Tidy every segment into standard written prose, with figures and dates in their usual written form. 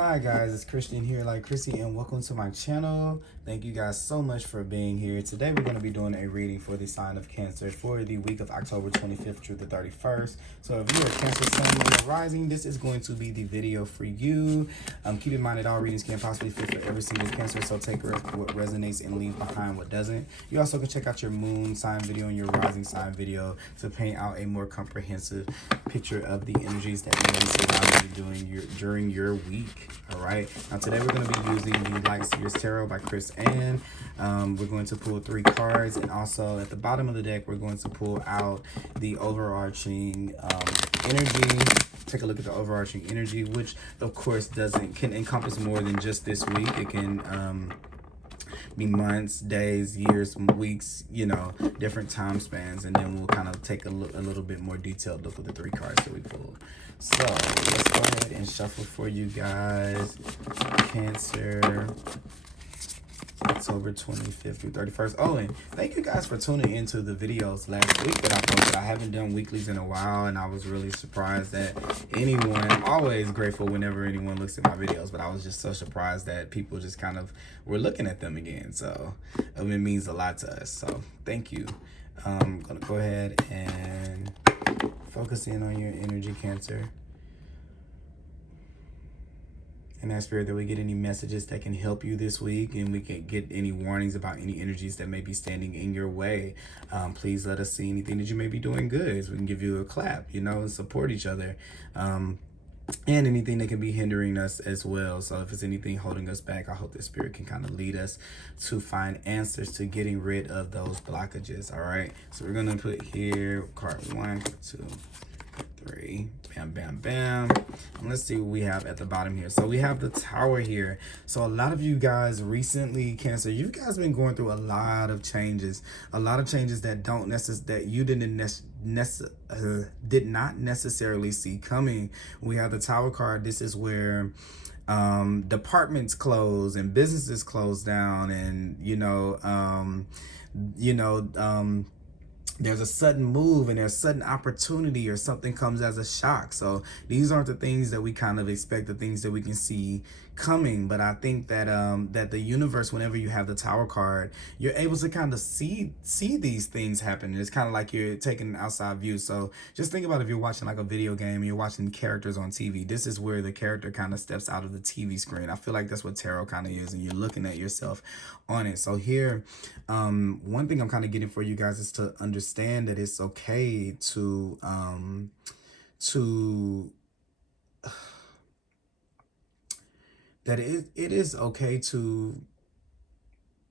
Hi guys, it's Christian here, like Chrissy, and welcome to my channel. Thank you guys so much for being here. Today we're going to be doing a reading for the sign of Cancer for the week of October 25th through the 31st. So if you're a Cancer sun, moon, or rising, this is going to be the video for you. Keep in mind that all readings can't possibly fit for every single Cancer, so take what resonates and leave behind what doesn't. You also can check out your moon sign video and your rising sign video to paint out a more comprehensive picture of the energies that may be surrounding you during your week. All right, now today we're going to be using the Light Seers Tarot by Chris Ann. We're going to pull 3 cards, and also at the bottom of the deck we're going to pull out the overarching energy. Take a look at the overarching energy, which of course can encompass more than just this week. It can be months, days, years, weeks, you know, different time spans, and then we'll kind of take a little bit more detailed look at the 3 cards that we pulled. So let's go ahead and shuffle for you guys. Cancer, October 25th through 31st. Oh, and thank you guys for tuning into the videos last week that I posted. I haven't done weeklies in a while, and I was really surprised that I'm always grateful whenever anyone looks at my videos, but I was just so surprised that people just kind of were looking at them again. So it means a lot to us. So thank you. I'm going to go ahead and focus in on your energy, Cancer. And ask Spirit that we get any messages that can help you this week, and we can get any warnings about any energies that may be standing in your way. Please let us see anything that you may be doing good, so we can give you a clap, you know, and support each other. And anything that can be hindering us as well. So if it's anything holding us back, I hope the Spirit can kind of lead us to find answers to getting rid of those blockages. All right, so we're gonna put here card 1, 2, 3, bam, bam, bam. And let's see what we have at the bottom here. So we have the Tower here. So a lot of you guys recently, Cancer, you guys been going through a lot of changes that you did not necessarily see coming. We have the Tower card. This is where departments close and businesses close down, and there's a sudden move and there's sudden opportunity, or something comes as a shock. So these aren't the things that we kind of expect, the things that we can see coming. But I think that that the universe, whenever you have the Tower card, you're able to kind of see these things happen. It's kind of like you're taking an outside view. So just think about if you're watching like a video game and you're watching characters on TV. This is where the character kind of steps out of the TV screen. I feel like that's what tarot kind of is, and you're looking at yourself on it. So here, one thing I'm kind of getting for you guys is to understand that it's okay to that it is okay to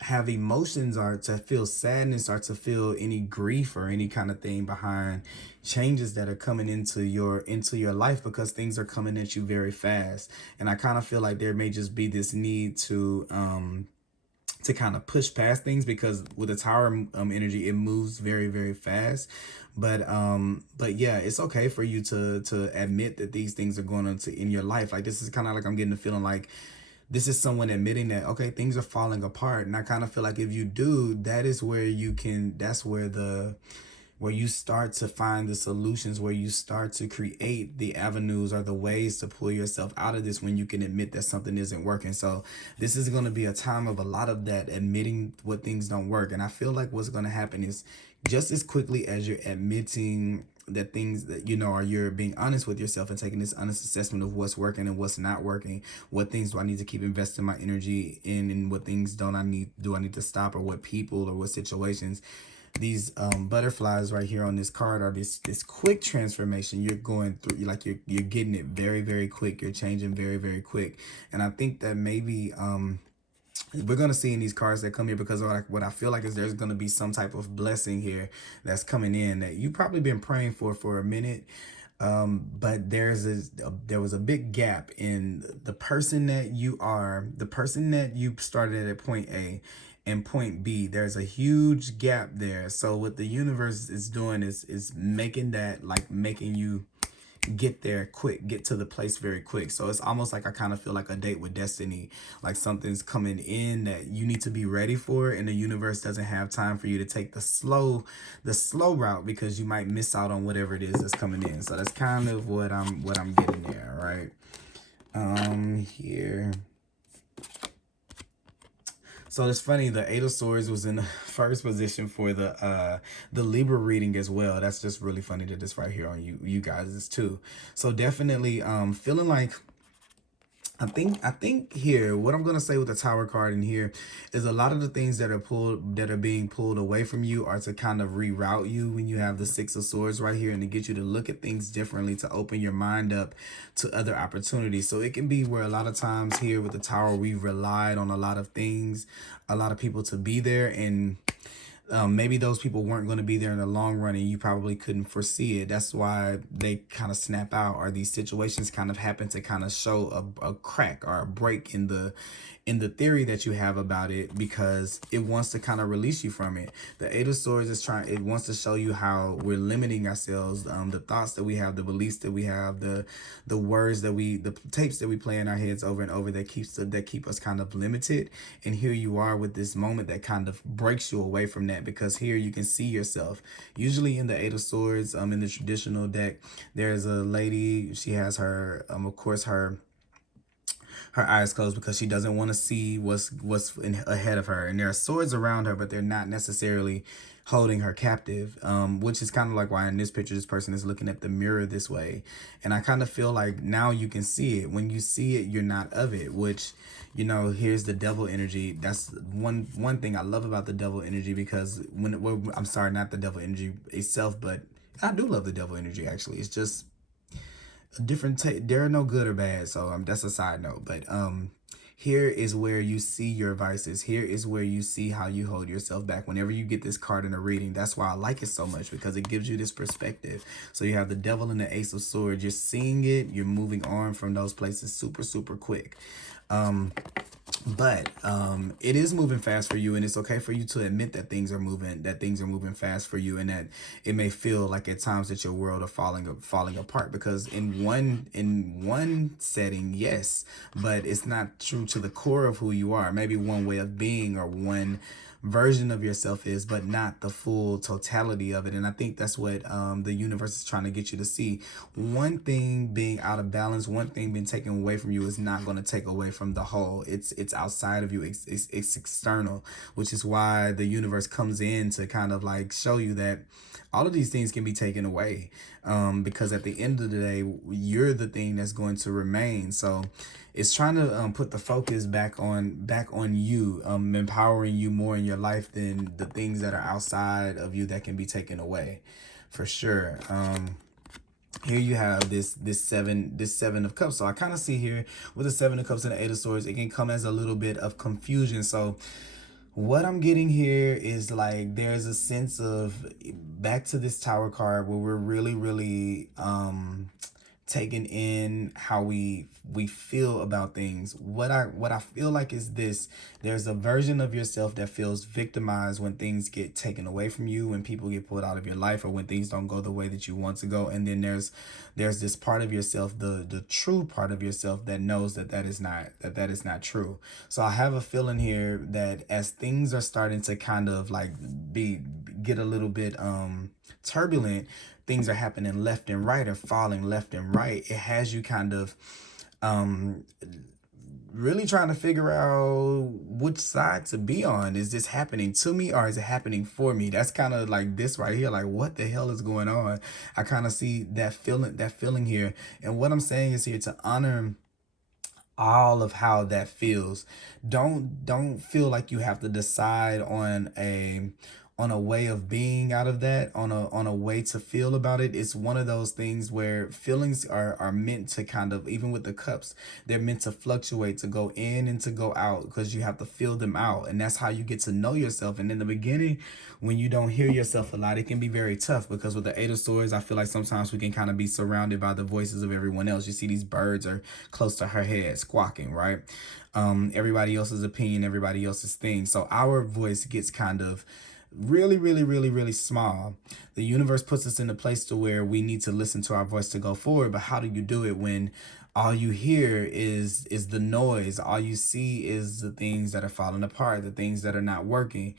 have emotions, or to feel sadness, or to feel any grief or any kind of thing behind changes that are coming into your life, because things are coming at you very fast. And I kind of feel like there may just be this need to kind of push past things, because with the Tower energy, it moves very, very fast. But yeah, it's okay for you to admit that these things are going on in your life. Like, this is kind of like, I'm getting the feeling like this is someone admitting that, okay, things are falling apart. And I kind of feel like if you do, that is where that's where you start to find the solutions, where you start to create the avenues or the ways to pull yourself out of this, when you can admit that something isn't working. So this is going to be a time of a lot of that, admitting what things don't work. And I feel like what's going to happen is, just as quickly as you're admitting that things that, or you're being honest with yourself and taking this honest assessment of what's working and what's not working, what things do I need to keep investing my energy in, and what things do I need to stop, or what people or what situations. These butterflies right here on this card are this quick transformation you're going through. Like you're getting it very, very quick. You're changing very, very quick. And I think that maybe we're going to see in these cards that come here, because what I feel like is there's going to be some type of blessing here that's coming in that you've probably been praying for a minute. But there was a big gap in the person that you are, the person that you started at point A and point B. There's a huge gap there. So what the universe is doing is making that, like, making you get there quick, get to the place very quick. So it's almost like I kind of feel like a date with destiny, like something's coming in that you need to be ready for, and the universe doesn't have time for you to take the slow route, because you might miss out on whatever it is that's coming in. So that's kind of what I'm getting there. All right, Here. So it's funny, the Eight of Swords was in the first position for the Libra reading as well. That's just really funny that it's right here on you guys is too. So definitely feeling like I think here what I'm gonna say with the Tower card in here is a lot of the things that are being pulled away from you are to kind of reroute you when you have the Six of Swords right here, and to get you to look at things differently, to open your mind up to other opportunities. So it can be where a lot of times here with the Tower we've relied on a lot of things, a lot of people to be there, and maybe those people weren't going to be there in the long run and you probably couldn't foresee it. That's why they kind of snap out, or these situations kind of happen to kind of show a crack or a break in the theory that you have about it, because it wants to kind of release you from it. The Eight of Swords is trying, it wants to show you how we're limiting ourselves, the thoughts that we have, the beliefs that we have, the words that the tapes that we play in our heads over and over that keep us kind of limited. And here you are with this moment that kind of breaks you away from that, because here you can see yourself. Usually in the Eight of Swords, in the traditional deck, there's a lady, she has her, of course, her eyes closed because she doesn't want to see ahead of her, and there are swords around her, but they're not necessarily holding her captive, which is kind of like why in this picture this person is looking at the mirror this way. And I kind of feel like now you can see it. When you see it, you're not of it, which, you know, here's the devil energy. That's one thing I love about the devil energy, because I'm sorry, not the devil energy itself, but I do love the devil energy actually. It's just a different take. There are no good or bad, so that's a side note. But here is where you see your vices. Here is where you see how you hold yourself back whenever you get this card in a reading. That's why I like it so much, because it gives you this perspective. So you have the devil and the Ace of Swords. You're seeing it, you're moving on from those places super quick. But it is moving fast for you, and it's okay for you to admit that things are moving fast for you, and that it may feel like at times that your world are falling apart, because in one setting, yes, but it's not true to the core of who you are. Maybe one way of being or one version of yourself is, but not the full totality of it. And I think that's what the universe is trying to get you to see. One thing being out of balance, one thing being taken away from you, is not going to take away from the whole. It's outside of you. It's external, which is why the universe comes in to kind of like show you that all of these things can be taken away, because at the end of the day, you're the thing that's going to remain. So it's trying to put the focus back on you, empowering you more in your life than the things that are outside of you that can be taken away, for sure. Here you have this seven of cups. So I kind of see here with the Seven of Cups and the Eight of Swords, it can come as a little bit of confusion. So what I'm getting here is like there's a sense of, back to this Tower card, where we're really taking in how we feel about things. What I feel like is this: there's a version of yourself that feels victimized when things get taken away from you, when people get pulled out of your life, or when things don't go the way that you want to go. And then there's this part of yourself, the true part of yourself, that knows that is not true. So I have a feeling here that as things are starting to kind of like get a little bit turbulent, things are happening left and right, or falling left and right. It has you kind of um really trying to figure out which side to be on. Is this happening to me, or is it happening for me? That's kind of like this right here, like what the hell is going on? I kind of see that feeling here. And what I'm saying is here to honor all of how that feels. Don't feel like you have to decide on a way of being out of that, on a way to feel about it. It's one of those things where feelings are meant to kind of, even with the cups, they're meant to fluctuate, to go in and to go out, because you have to feel them out. And that's how you get to know yourself. And in the beginning, when you don't hear yourself a lot, it can be very tough, because with the Eight of Swords, I feel like sometimes we can kind of be surrounded by the voices of everyone else. You see these birds are close to her head squawking, right? Everybody else's opinion, everybody else's thing. So our voice gets kind of really small. The universe puts us in a place to where we need to listen to our voice to go forward. But how do you do it when all you hear is the noise? All you see is the things that are falling apart, the things that are not working.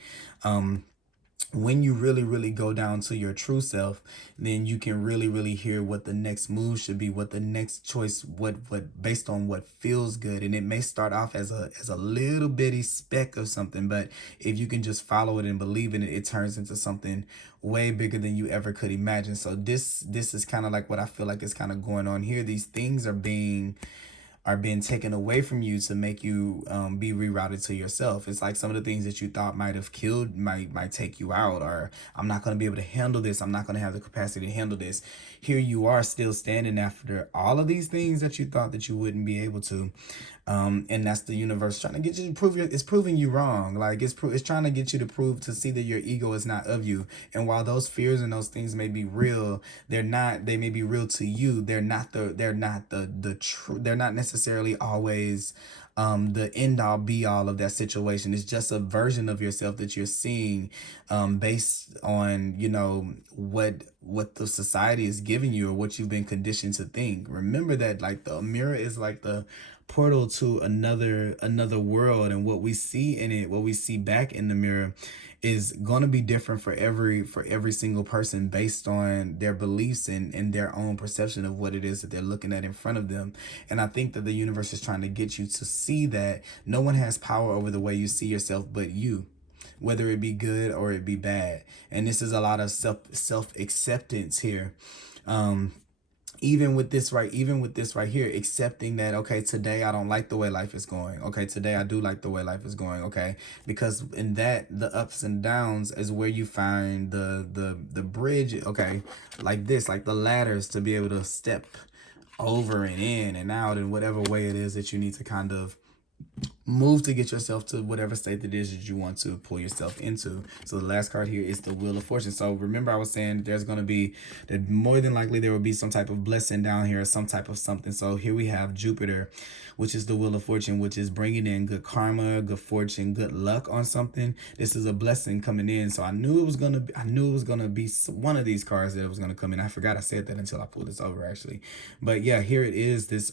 when you really go down to your true self, then you can really hear what the next move should be, what the next choice, what based on what feels good. And it may start off as a little bitty speck of something, but if you can just follow it and believe in it, it turns into something way bigger than you ever could imagine. So this is kind of like what I feel like is kind of going on here. These things are being taken away from you to make you be rerouted to yourself. It's like some of the things that you thought might have killed might take you out, or I'm not going to be able to handle this. I'm not going to have the capacity to handle this. Here you are still standing after all of these things that you thought that you wouldn't be able to. And that's the universe trying to get you to it's proving you wrong. Like it's trying to get you to prove, to see that your ego is not of you. And while those fears and those things may be real, they may be real to you. They're not the true, they're not necessarily always the end all be all of that situation. It's just a version of yourself that you're seeing based on, you know, what the society is giving you or what you've been conditioned to think. Remember that like the mirror is like the portal to another world, and what we see in it, what we see back in the mirror, is going to be different for every single person based on their beliefs and their own perception of what it is that they're looking at in front of them. And I think that the universe is trying to get you to see that no one has power over the way you see yourself but you, whether it be good or it be bad. And this is a lot of self acceptance here. Even with this right here, accepting that, okay, today I don't like the way life is going. Okay, today I do like the way life is going. Okay, because in that, the ups and downs is where you find the bridge. Okay, like this, like the ladders to be able to step over and in and out in whatever way it is that you need to kind of move to get yourself to whatever state that is that you want to pull yourself into. So the last card here is the Wheel of Fortune. So remember I was saying there's going to be, that more than likely there will be some type of blessing down here or some type of something. So here we have Jupiter, which is the Wheel of Fortune, which is bringing in good karma, good fortune, good luck on something. This is a blessing coming in. So I knew it was going to be one of these cards that was going to come in. I forgot I said that until I pulled this over actually. But yeah, here it is, this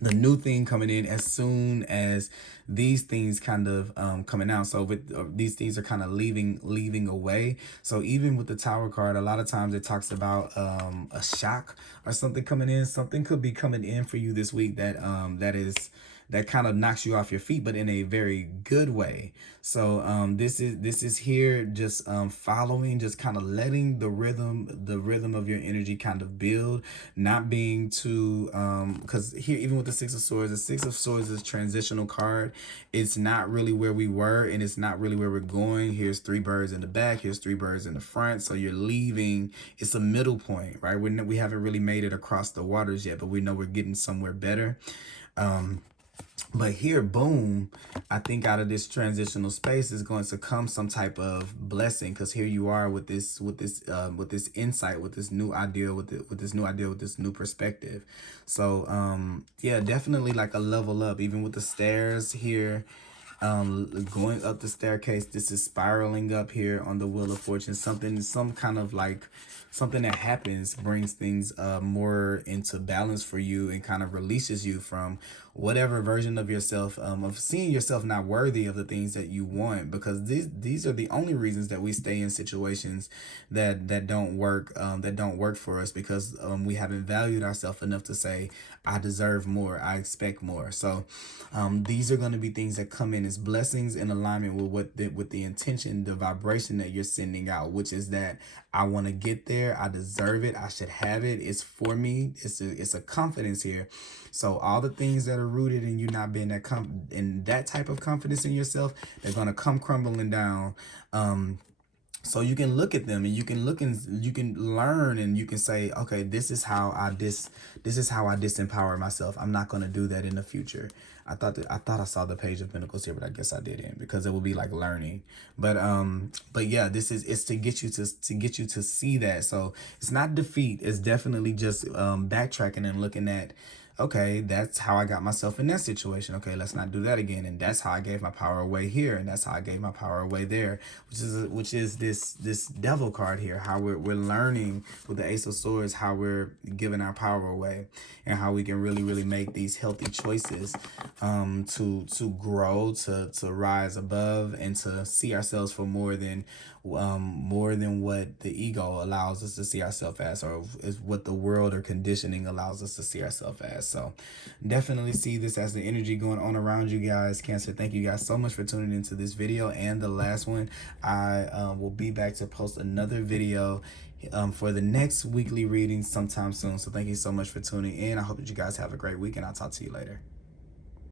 the new thing coming in as soon as these things kind of coming out. So with these things are kind of leaving away. So even with the Tower card, a lot of times it talks about a shock or something coming in. Something could be coming in for you this week that that kind of knocks you off your feet, but in a very good way. So this is here just following, just kind of letting the rhythm of your energy kind of build, not being too because here, even with the Six of Swords, the Six of Swords is a transitional card. It's not really where we were, and it's not really where we're going. Here's three birds in the back, here's three birds in the front. So you're leaving, it's a middle point, right? We haven't really made it across the waters yet, but we know we're getting somewhere better. But here, boom, I think out of this transitional space is going to come some type of blessing, because here you are with this insight, with this new idea, with this new perspective. So yeah, definitely like a level up, even with the stairs here. Going up the staircase, this is spiraling up here on the Wheel of Fortune. Some kind of like something that happens brings things more into balance for you, and kind of releases you from whatever version of yourself, of seeing yourself not worthy of the things that you want, because these are the only reasons that we stay in situations that don't work, for us, because we haven't valued ourselves enough to say, I deserve more, I expect more. So these are going to be things that come in as blessings in alignment with the intention, the vibration that you're sending out, which is that I want to get there, I deserve it, I should have it, it's for me. It's a confidence here. So all the things that are rooted in you not being in that type of confidence in yourself, they're gonna come crumbling down. So you can look at them, and you can look and you can learn, and you can say, okay, this is how I disempower myself. I'm not gonna do that in the future. I thought I saw the Page of Pentacles here, but I guess I didn't, because it would be like learning. But yeah, it's to get you to see that. So it's not defeat. It's definitely just backtracking and looking at, okay, that's how I got myself in that situation. Okay, let's not do that again. And that's how I gave my power away here, and that's how I gave my power away there, which is this devil card here. How we're learning with the Ace of Swords, how we're giving our power away, and how we can really make these healthy choices, to grow, to rise above, and to see ourselves for more than what the ego allows us to see ourselves as, or is what the world or conditioning allows us to see ourselves as. So definitely see this as the energy going on around you guys, Cancer. Thank you guys so much for tuning into this video and the last one. I will be back to post another video for the next weekly reading sometime soon. So thank you so much for tuning in. I hope that you guys have a great week, and I'll talk to you later.